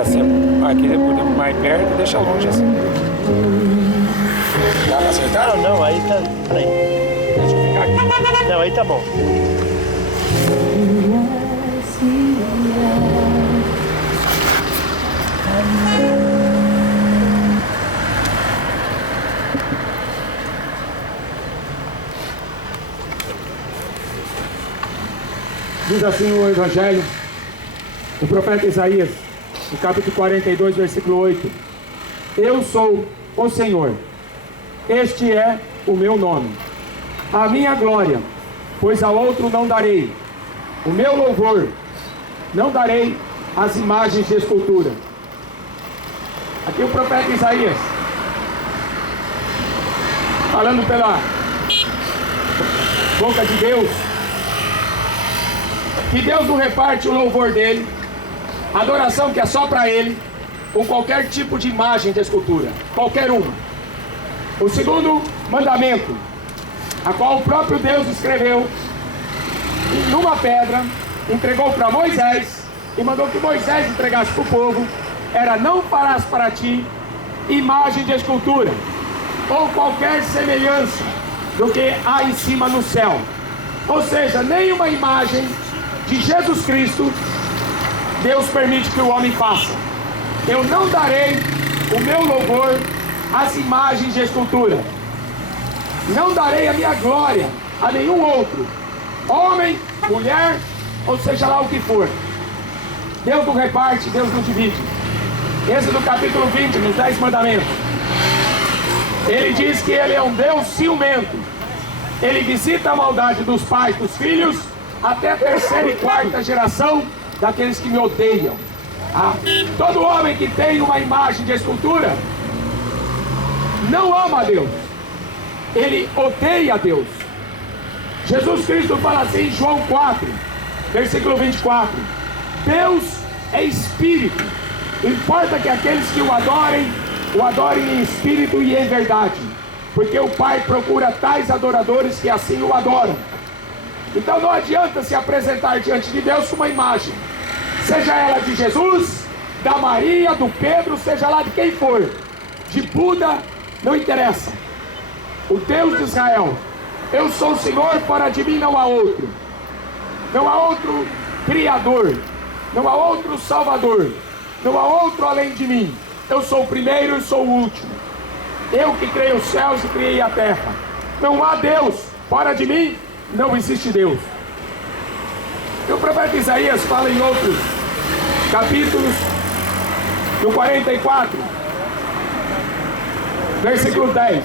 Assim, aqui mais perto, deixa longe assim. Dá pra acertar? Não, aí tá. Peraí. Deixa eu ficar aqui. Não, aí tá bom. Diz assim o Evangelho, o profeta Isaías, no capítulo 42, versículo 8: Eu sou o Senhor, este é o meu nome, a minha glória, pois a outro não darei, o meu louvor não darei às imagens de escultura. Aqui o profeta Isaías, falando pela boca de Deus, que Deus não reparte o louvor dele, a adoração que é só para ele, com qualquer tipo de imagem de escultura, qualquer uma. O segundo mandamento, a qual o próprio Deus escreveu numa pedra, entregou para Moisés e mandou que Moisés entregasse para o povo, era: não farás para ti imagem de escultura ou qualquer semelhança do que há em cima no céu. Ou seja, nenhuma imagem de Jesus Cristo Deus permite que o homem faça. Eu não darei o meu louvor às imagens de escultura, não darei a minha glória a nenhum outro, homem, mulher, ou seja lá o que for. Deus não reparte, Deus não divide. Êxodo capítulo 20, nos 10 mandamentos, ele diz que ele é um Deus ciumento. Ele visita a maldade dos pais, dos filhos, até a terceira e quarta geração daqueles que me odeiam. Todo homem que tem uma imagem de escultura não ama a Deus, ele odeia a Deus. Jesus Cristo fala assim em João 4, versículo 24: Deus é espírito, importa que aqueles que o adorem em espírito e em verdade, porque o Pai procura tais adoradores que assim o adoram. Então não adianta se apresentar diante de Deus com uma imagem, seja ela de Jesus, da Maria, do Pedro, seja lá de quem for, de Buda, não interessa. O Deus de Israel: eu sou o Senhor, fora de mim não há outro. Não há outro Criador, não há outro Salvador, não há outro além de mim. Eu sou o primeiro e sou o último. Eu que criei os céus e criei a terra. Não há Deus, fora de mim não existe Deus. E o profeta Isaías fala em outros capítulos, no 44, versículo 10: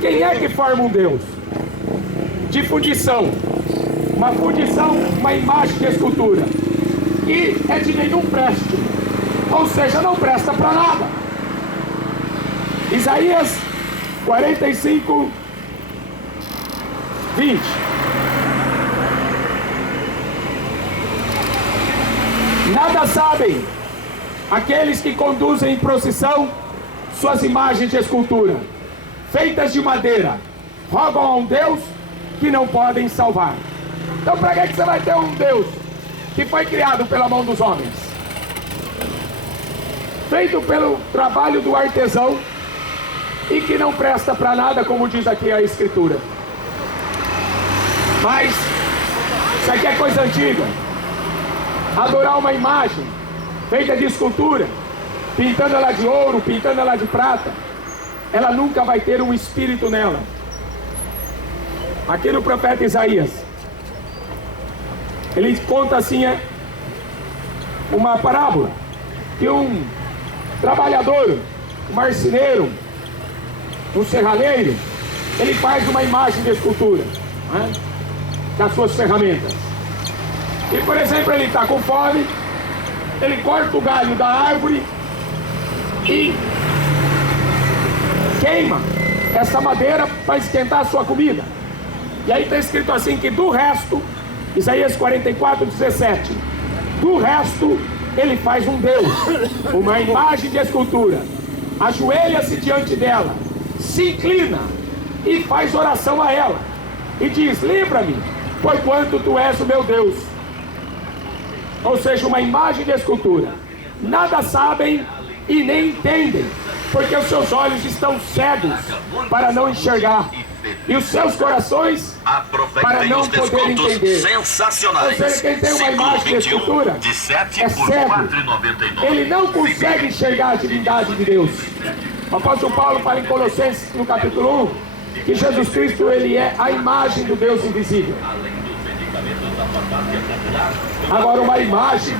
quem é que forma um Deus? De fundição, uma imagem de escultura, que é de nenhum preste, ou seja, não presta para nada. Isaías 45, 20: nada sabem aqueles que conduzem em procissão suas imagens de escultura, feitas de madeira, rogam a um Deus que não podem salvar. Então para que você vai ter um Deus que foi criado pela mão dos homens, feito pelo trabalho do artesão, e que não presta para nada, como diz aqui a Escritura? Mas isso aqui é coisa antiga. Adorar uma imagem feita de escultura, pintando ela de ouro, pintando ela de prata, ela nunca vai ter um espírito nela. Aqui no profeta Isaías, ele conta assim, uma parábola, que um trabalhador, um marceneiro, um serralheiro, ele faz uma imagem de escultura, né, com as suas ferramentas. E, por exemplo, ele está com fome, ele corta o galho da árvore e queima essa madeira para esquentar a sua comida. E aí está escrito assim, que do resto, Isaías 44, 17, do resto ele faz um Deus, uma imagem de escultura, ajoelha-se diante dela, se inclina e faz oração a ela e diz: livra-me, porquanto tu és o meu Deus. Ou seja, uma imagem de escultura. nada sabem e nem entendem, porque os seus olhos estão cegos para não enxergar, e os seus corações para não poder entender. Sensacionais. Ou seja, quem tem uma imagem de escultura de 7 é por cego. 4,99. Ele não consegue enxergar a divindade de Deus. O apóstolo Paulo fala em Colossenses, no capítulo 1, que Jesus Cristo, ele é a imagem do Deus invisível. Agora, uma imagem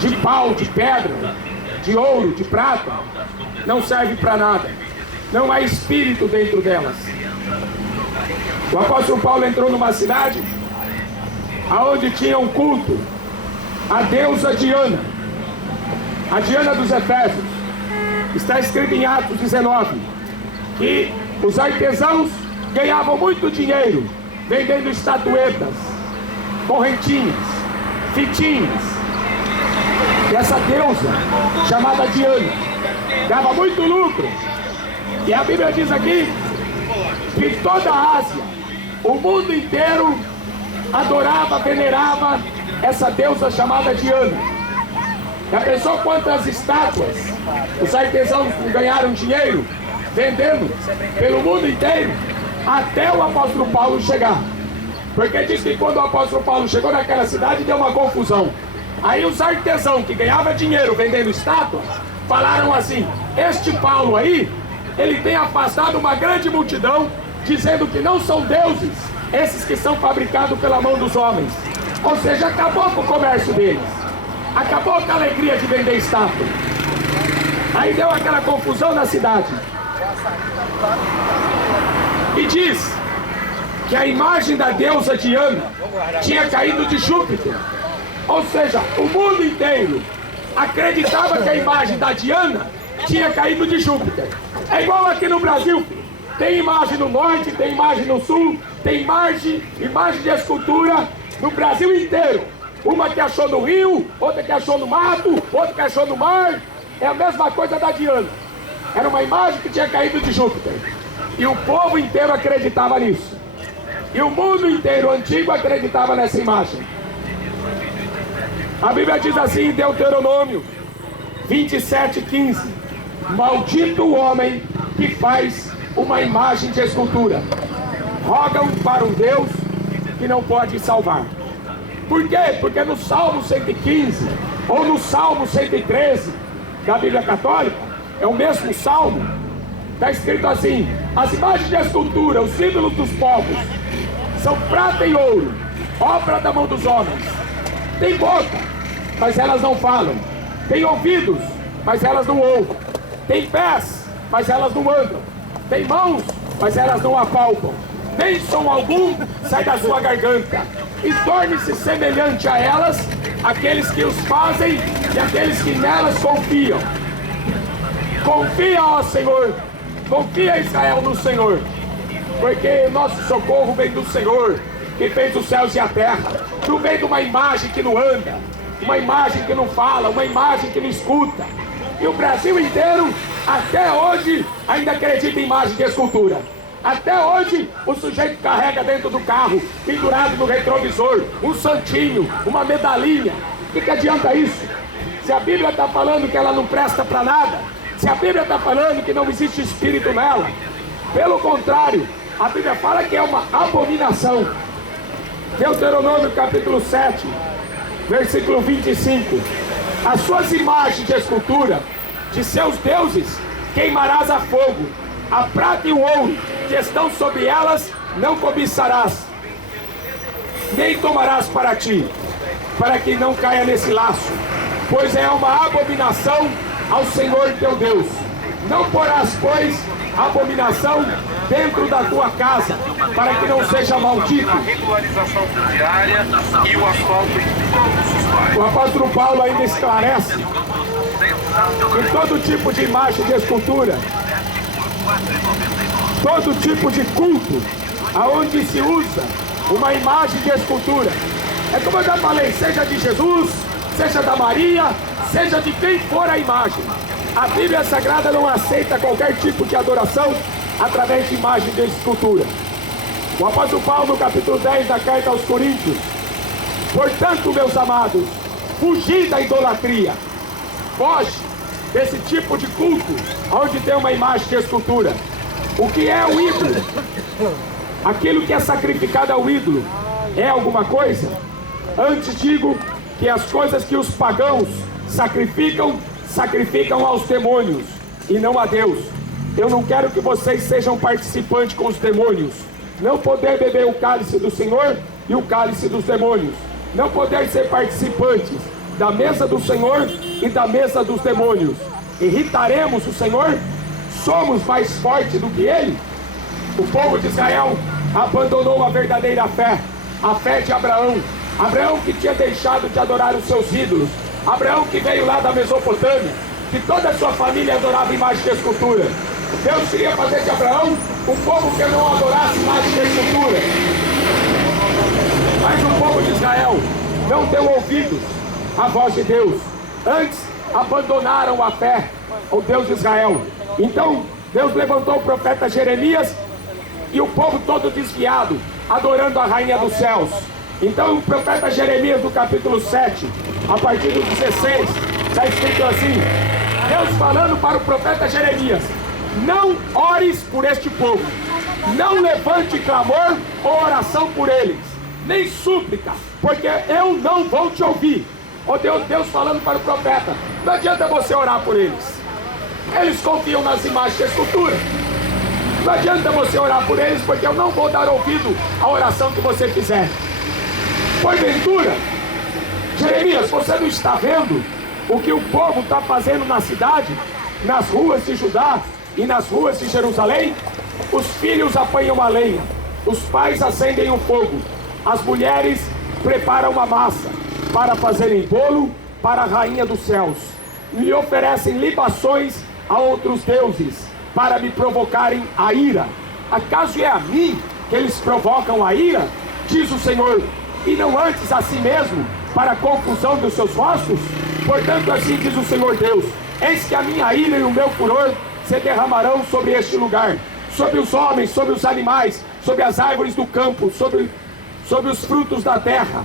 de pau, de pedra, de ouro, de prata, não serve para nada. Não há espírito dentro delas. O apóstolo Paulo entrou numa cidade onde tinha um culto à deusa Diana, a Diana dos Efésios. Está escrito em Atos 19 que os artesãos ganhavam muito dinheiro vendendo estatuetas, correntinhas, fitinhas. E essa deusa, chamada Diana, dava muito lucro. E a Bíblia diz aqui que toda a Ásia, o mundo inteiro, adorava, venerava essa deusa chamada Diana. Já pensou quantas estátuas os artesãos ganharam dinheiro vendendo pelo mundo inteiro até o apóstolo Paulo chegar? Porque diz que quando o apóstolo Paulo chegou naquela cidade deu uma confusão. Aí os artesãos que ganhavam dinheiro vendendo estátuas falaram assim: este Paulo aí, ele tem afastado uma grande multidão, dizendo que não são deuses esses que são fabricados pela mão dos homens. Ou seja, acabou com o comércio deles, acabou com a alegria de vender estátua. Aí deu aquela confusão na cidade. E diz que a imagem da deusa Diana tinha caído de Júpiter. Ou seja, o mundo inteiro acreditava que a imagem da Diana tinha caído de Júpiter. É igual aqui no Brasil, tem imagem no norte, tem imagem no sul, tem imagem de escultura no Brasil inteiro. Uma que achou no rio, outra que achou no mato, outra que achou no mar. É a mesma coisa da Diana. Era uma imagem que tinha caído de Júpiter. E o povo inteiro acreditava nisso. E o mundo inteiro antigo acreditava nessa imagem. A Bíblia diz assim em Deuteronômio 27:15: maldito o homem que faz uma imagem de escultura. Rogam para um Deus que não pode salvar. Por quê? Porque no Salmo 115 ou no Salmo 113 da Bíblia Católica, é o mesmo Salmo, está escrito assim: as imagens de escultura, os ídolos dos povos, são prata e ouro, obra da mão dos homens. Tem boca, mas elas não falam. Tem ouvidos, mas elas não ouvem. Tem pés, mas elas não andam. Tem mãos, mas elas não apalpam. Nem som algum sai da sua garganta. E torne-se semelhante a elas aqueles que os fazem e aqueles que nelas confiam. Confia, ó Senhor, confia, Israel, no Senhor, porque nosso socorro vem do Senhor, que fez os céus e a terra. Não vem de uma imagem que não anda, uma imagem que não fala, uma imagem que não escuta. E o Brasil inteiro, até hoje, ainda acredita em imagem de escultura. Até hoje, o sujeito carrega dentro do carro, pendurado no retrovisor, um santinho, uma medalhinha. O que adianta isso? Se a Bíblia está falando que ela não presta para nada, se a Bíblia está falando que não existe espírito nela, pelo contrário, a Bíblia fala que é uma abominação. Deuteronômio capítulo 7, versículo 25: as suas imagens de escultura, de seus deuses, queimarás a fogo. A prata e o ouro que estão sobre elas não cobiçarás, nem tomarás para ti, para que não caia nesse laço, pois é uma abominação ao Senhor teu Deus. Não porás, pois, abominação dentro da tua casa, para que não seja maldito. A regularização fundiária e o asfalto em todos os bairros. O apóstolo Paulo ainda esclarece que todo tipo de imagem de escultura, todo tipo de culto aonde se usa uma imagem de escultura, é como eu já falei, seja de Jesus, seja da Maria, seja de quem for a imagem. A Bíblia Sagrada não aceita qualquer tipo de adoração através de imagem de escultura. O apóstolo Paulo, no capítulo 10 da carta aos Coríntios: portanto, meus amados, fugir da idolatria. Foge desse tipo de culto, onde tem uma imagem de escultura. O que é o ídolo? Aquilo que é sacrificado ao ídolo é alguma coisa? Antes digo que as coisas que os pagãos sacrificam aos demônios e não a Deus. Eu não quero que vocês sejam participantes com os demônios. Não poder beber o cálice do Senhor e o cálice dos demônios. Não poder ser participantes da mesa do Senhor e da mesa dos demônios. Irritaremos o Senhor? Somos mais fortes do que Ele? O povo de Israel abandonou a verdadeira fé, a fé de Abraão. Abraão que tinha deixado de adorar os seus ídolos. Abraão que veio lá da Mesopotâmia, que toda a sua família adorava imagem de escultura. Deus queria fazer de Abraão um povo que não adorasse imagem de escultura. Mas o povo de Israel não deu ouvidos à voz de Deus. Antes abandonaram a fé, o Deus de Israel. Então Deus levantou o profeta Jeremias e o povo todo desviado, adorando a rainha dos céus. Então o profeta Jeremias, no capítulo 7, a partir do 16, está escrito assim: Deus falando para o profeta Jeremias: não ores por este povo, não levante clamor ou oração por eles, nem súplica, porque eu não vou te ouvir. Ó Deus falando para o profeta: não adianta você orar por eles, eles confiam nas imagens de escultura. Não adianta você orar por eles, porque eu não vou dar ouvido à oração que você fizer. Porventura, Jeremias, você não está vendo o que o povo está fazendo na cidade, nas ruas de Judá e nas ruas de Jerusalém? Os filhos apanham a lenha, os pais acendem o fogo, as mulheres preparam a massa para fazerem bolo para a rainha dos céus, e oferecem libações a outros deuses para me provocarem a ira. Acaso é a mim que eles provocam a ira? Diz o Senhor, e não antes a si mesmo, para a confusão dos seus rostos? Portanto, assim diz o Senhor Deus: eis que a minha ira e o meu furor se derramarão sobre este lugar, sobre os homens, sobre os animais, sobre as árvores do campo, sobre os frutos da terra.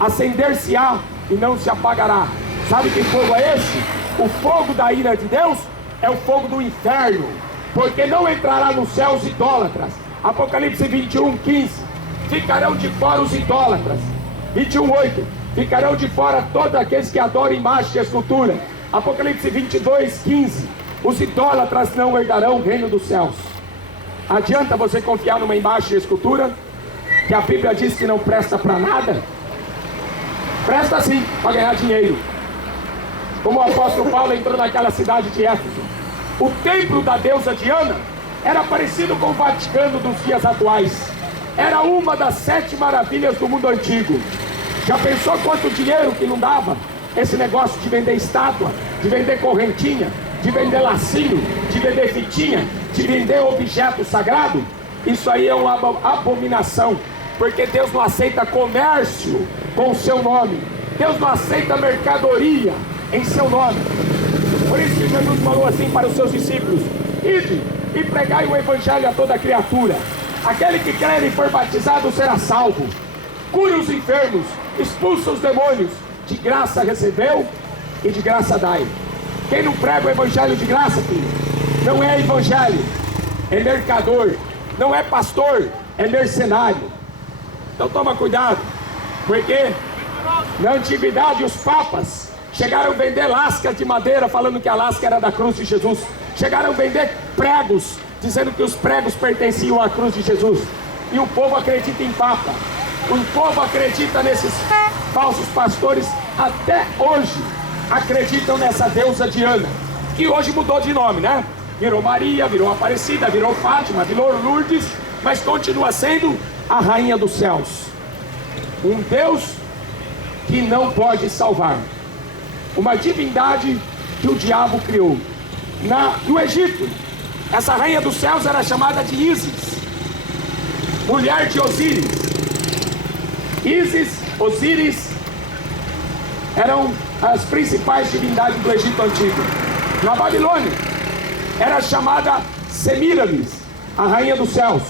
Acender-se-á e não se apagará. Sabe que fogo é esse? O fogo da ira de Deus é o fogo do inferno, porque não entrará nos céus idólatras. Apocalipse 21:15. Ficarão de fora os idólatras. 21:8. Ficarão de fora todos aqueles que adoram imagem de escultura. Apocalipse 22:15. Os idólatras não herdarão o reino dos céus. Adianta você confiar numa imagem de escultura que a Bíblia diz que não presta para nada? Presta sim, para ganhar dinheiro. Como o apóstolo Paulo entrou naquela cidade de Éfeso. O templo da deusa Diana era parecido com o Vaticano dos dias atuais. Era uma das 7 maravilhas do mundo antigo. Já pensou quanto dinheiro que não dava esse negócio de vender estátua, de vender correntinha, de vender lacinho, de vender fitinha, de vender objeto sagrado? Isso aí é uma abominação, porque Deus não aceita comércio com o seu nome. Deus não aceita mercadoria em seu nome. Por isso que Jesus falou assim para os seus discípulos: ide e pregai o evangelho a toda criatura. Aquele que crer e for batizado será salvo. Cure os enfermos, expulsa os demônios. De graça recebeu e de graça dai. Quem não prega o evangelho de graça, filho, não é evangelho, é mercador. Não é pastor, é mercenário. Então toma cuidado, porque na antiguidade os papas chegaram a vender lascas de madeira, falando que a lasca era da cruz de Jesus. Chegaram a vender pregos, dizendo que os pregos pertenciam à cruz de Jesus. E o povo acredita em papa. O povo acredita nesses falsos pastores. Até hoje acreditam nessa deusa Diana, que hoje mudou de nome, né? Virou Maria, virou Aparecida, virou Fátima, virou Lourdes, mas continua sendo a rainha dos céus. Um Deus que não pode salvar. Uma divindade que o diabo criou. No Egito, essa rainha dos céus era chamada de Ísis, mulher de Osíris. Ísis, Osíris eram as principais divindades do Egito Antigo. Na Babilônia era chamada Semíramis, a rainha dos céus,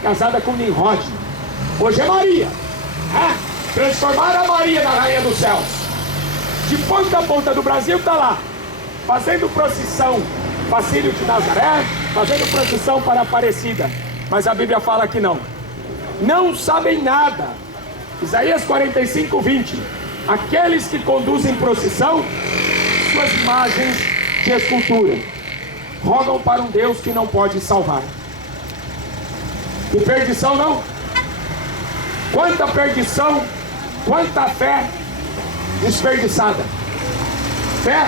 casada com Nimrod. Hoje é Maria. Transformaram a Maria na rainha dos céus. de ponta a ponta do Brasil está lá, fazendo procissão para Círio de Nazaré, fazendo procissão para Aparecida. Mas a Bíblia fala que não. Não sabem nada. Isaías 45, 20. Aqueles que conduzem procissão, suas imagens de escultura, rogam para um Deus que não pode salvar. E perdição não? Quanta perdição, quanta fé desperdiçada. Fé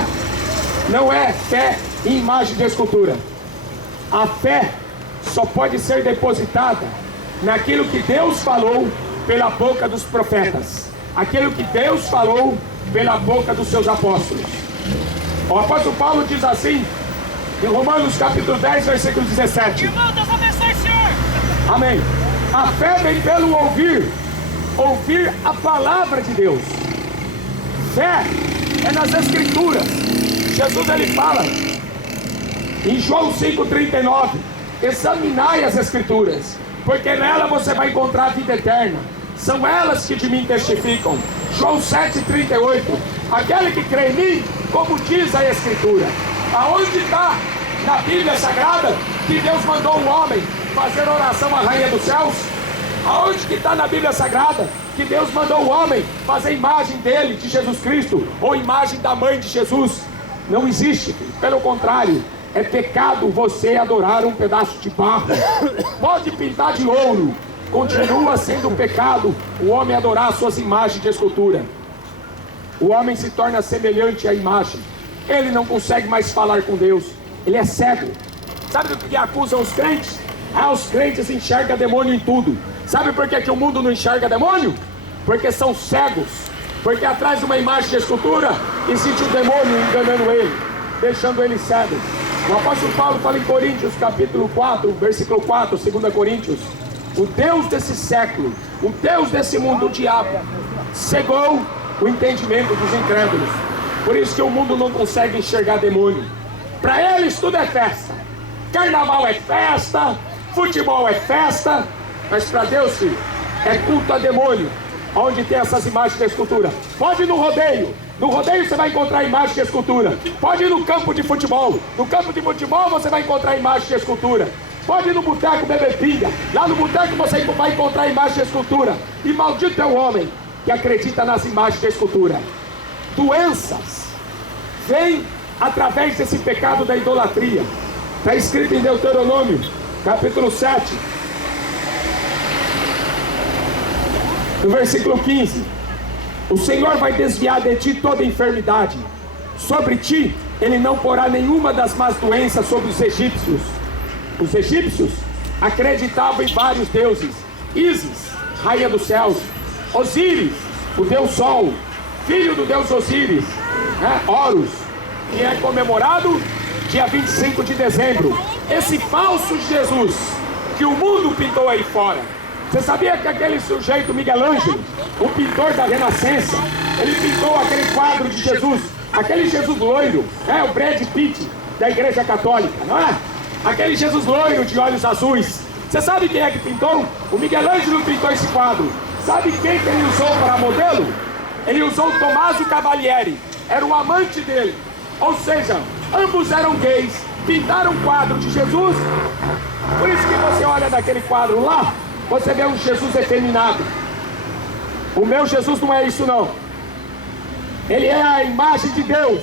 não é fé em imagem de escultura. A fé só pode ser depositada naquilo que Deus falou pela boca dos profetas, aquilo que Deus falou pela boca dos seus apóstolos. O apóstolo Paulo diz assim, em Romanos capítulo 10, versículo 17. Irmão, Deus abençoe o senhor. Amém. A fé vem pelo ouvir a palavra de Deus. Fé é nas escrituras. Jesus ele fala em João 5,39, examinai as escrituras, porque nela você vai encontrar a vida eterna. São elas que de mim testificam. João 7,38, aquele que crê em mim, como diz a escritura. Aonde está na Bíblia Sagrada que Deus mandou um homem fazer oração à Rainha dos Céus? Aonde que está na Bíblia Sagrada que Deus mandou o homem fazer imagem dele, de Jesus Cristo, ou imagem da mãe de Jesus? Não existe, pelo contrário, é pecado você adorar um pedaço de barro. Pode pintar de ouro, continua sendo pecado o homem adorar suas imagens de escultura. O homem se torna semelhante à imagem, ele não consegue mais falar com Deus, ele é cego. Sabe do que acusam os crentes? Os crentes enxergam demônio em tudo. Sabe por que o mundo não enxerga demônio? Porque são cegos. Porque atrás de uma imagem de escultura existe um demônio enganando ele, deixando ele cego. O apóstolo Paulo fala em Coríntios capítulo 4, versículo 4, 2 Coríntios. O Deus desse século, o Deus desse mundo, o diabo, cegou o entendimento dos incrédulos. Por isso que o mundo não consegue enxergar demônio. Para eles tudo é festa. Carnaval é festa, futebol é festa, mas para Deus, filho, é culto a demônio, onde tem essas imagens de escultura. Pode ir no rodeio você vai encontrar imagem de escultura. Pode ir no campo de futebol você vai encontrar imagem de escultura. Pode ir no boteco beber pinga, lá no boteco você vai encontrar imagem de escultura. E maldito é o homem que acredita nas imagens de escultura. Doenças vêm através desse pecado da idolatria. Está escrito em Deuteronômio capítulo 7, no versículo 15: o Senhor vai desviar de ti toda enfermidade, sobre ti ele não porá nenhuma das más doenças sobre os egípcios. Os egípcios acreditavam em vários deuses: Ísis, rainha dos céus; Osíris, o deus sol, filho do deus Osíris, Horus, que é comemorado dia 25 de dezembro. Esse falso Jesus que o mundo pintou aí fora. Você sabia que aquele sujeito, Miguel Ângelo, o pintor da Renascença, ele pintou aquele quadro de Jesus, aquele Jesus loiro, o Brad Pitt da Igreja Católica, não é? Aquele Jesus loiro de olhos azuis. Você sabe quem é que pintou? O Miguel Ângelo pintou esse quadro. Sabe quem que ele usou para modelo? Ele usou Tommaso Cavalieri, era o amante dele. Ou seja, ambos eram gays, pintaram um quadro de Jesus. Por isso que você olha daquele quadro lá, você vê um Jesus efeminado. O meu Jesus não é isso não. Ele é a imagem de Deus.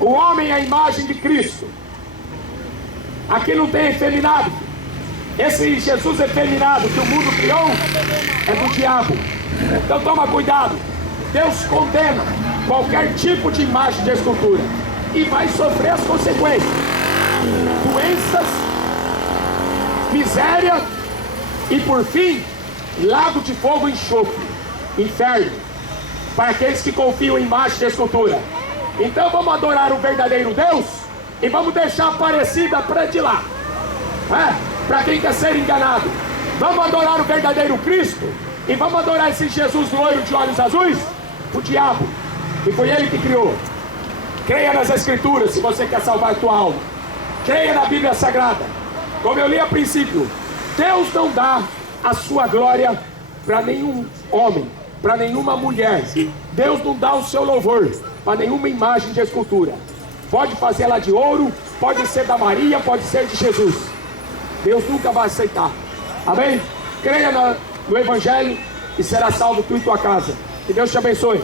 O homem é a imagem de Cristo. Aqui não tem efeminado. Esse Jesus efeminado que o mundo criou é do diabo. Então toma cuidado. Deus condena qualquer tipo de imagem de escultura e vai sofrer as consequências: doenças, miséria e por fim, lago de fogo e enxofre, inferno, para aqueles que confiam em imagem de escultura. Então vamos adorar o verdadeiro Deus e vamos deixar Aparecida para de lá, para quem quer ser enganado. Vamos adorar o verdadeiro Cristo e vamos adorar esse Jesus loiro de olhos azuis, o diabo, e foi ele que criou. Creia nas Escrituras se você quer salvar a tua alma. Creia na Bíblia Sagrada. Como eu li a princípio, Deus não dá a sua glória para nenhum homem. para nenhuma mulher. Deus não dá o seu louvor para nenhuma imagem de escultura. Pode fazer ela de ouro, pode ser da Maria, pode ser de Jesus. Deus nunca vai aceitar. Amém? Creia no Evangelho e será salvo tu e tua casa. Que Deus te abençoe.